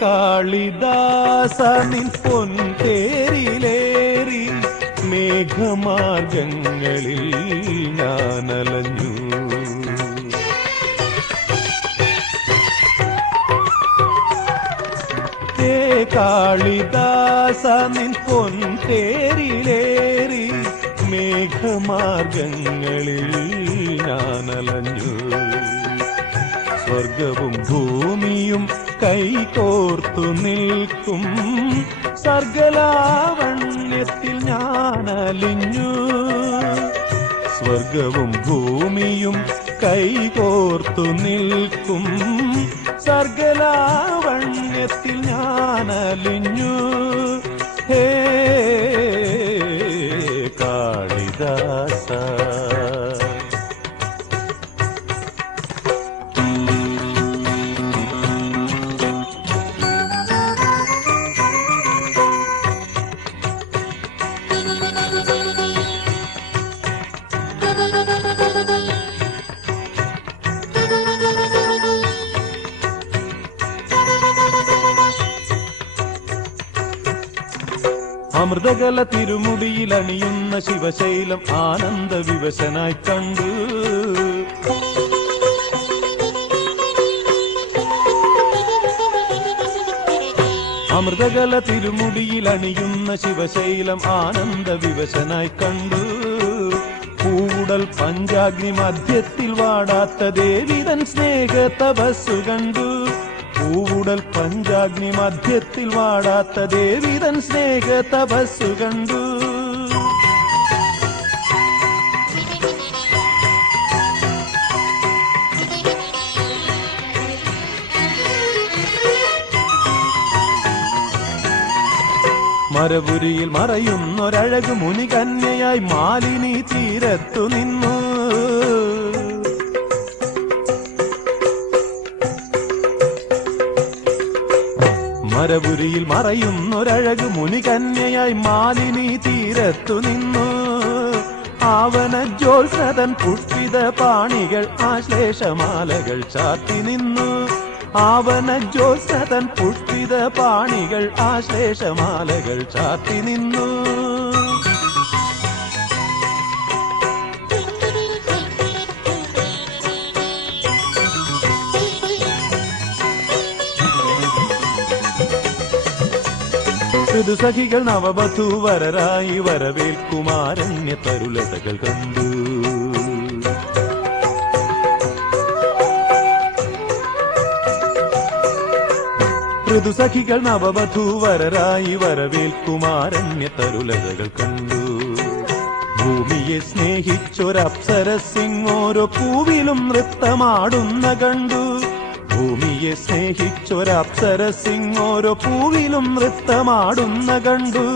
കാളിദാസ നിൻ പൊൻതേരിലേറി മേഘമാർഗങ്ങളിൽ ഞാനലഞ്ഞു. ഹേ കാളിദാസ നിൻ പൊൻതേരിലേറി മേഘമാർഗങ്ങളിൽ ഞാനലഞ്ഞു. സ്വർഗവും ഭൂമിയും കൈകോർത്തു നിൽക്കും സർഗലാവണ്യത്തിൽ ഞാനലിഞ്ഞു. സ്വർഗവും ഭൂമിയും കൈകോർത്തു നിൽക്കും സർഗലാവണ്യത്തിൽ ഞാനലിഞ്ഞു. ഹേ കാളിദാസ അമൃതകല തിരുമുടിയിൽ അണിയുന്ന ശിവശൈലം ആനന്ദ വിവശനായി കണ്ടു. അമൃതകല തിരുമുടിയിൽ അണിയുന്ന ശിവശൈലം ആനന്ദ വിവശനായി കണ്ടു. പൂവുടൽ പഞ്ചാഗ്നി മധ്യത്തിൽ വാടാത്ത ദേവിതൻ സ്നേഹ തപസ്സു കണ്ടു. പൂവുടൽ പഞ്ചാഗ്നി മധ്യത്തിൽ വാടാത്ത ദേവിതൻ സ്നേഹ തപസ്സു കണ്ടു. മരപുരിയിൽ മറയുന്നൊരഴകു മുനികന്യയായി മാലിനി തീരത്തു നിന്നു. മരപുരിയിൽ മറയുന്നൊരഴകു മുനികന്യയായി മാലിനി തീരത്തു നിന്നു. ആവന ജ്യോത്സ്നതൻ പുഷ്പിത പാണികൾ ആശ്ലേഷമാലകൾ ചാത്തി നിന്നു. ആവന ജ്യോത്സ്നതൻ പുഷ്പിത പാണികൾ ആശ്ലേഷമാലകൾ ചാത്തി നിന്നു. ഋതുസഖികൾ നവവധൂവരരായി വരവേൽക്കുമാരണ്യ തരുലതകൾ കണ്ടു. ഋതുസഖികൾ നവവധൂവരരായി വരവേൽക്കുമാരണ്യ തരുലതകൾ കണ്ടു. ഭൂമിയെ സ്നേഹിച്ചൊരപ്സരസിംഗ് ഓരോ പൂവിലും നൃത്തമാടുന്ന കണ്ടു. ഭൂമിയെ സ്നേഹിച്ചൊരപ്സരസിംഗ് ഓരോ പൂവിലും നൃത്തമാടുന്ന കണ്ടു.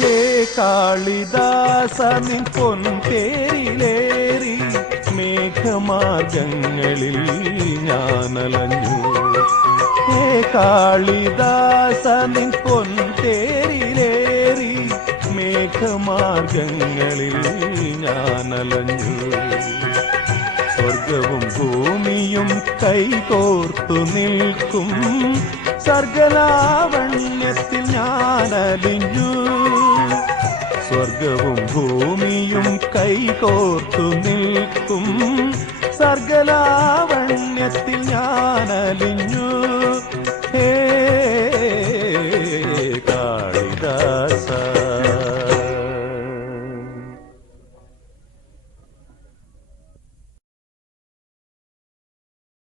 ഹേ കാളിദാസ നിൻ പൊൻതേരിലേറി മേഘമാർഗങ്ങളിൽ ഞാനലഞ്ഞു. ഹേ കാളിദാസ നിൻ പൊൻതേരിലേറി മേഘമാർഗങ്ങളിൽ ഞാനലഞ്ഞു. സ്വർഗവും ഭൂമിയും കൈകോർത്തു നിൽക്കും സർഗലാവണ്യത്തിൽ ഞാനലിഞ്ഞു. സ്വർഗവും ഭൂമിയും കൈകോർത്തു നിൽക്കും സർഗലാ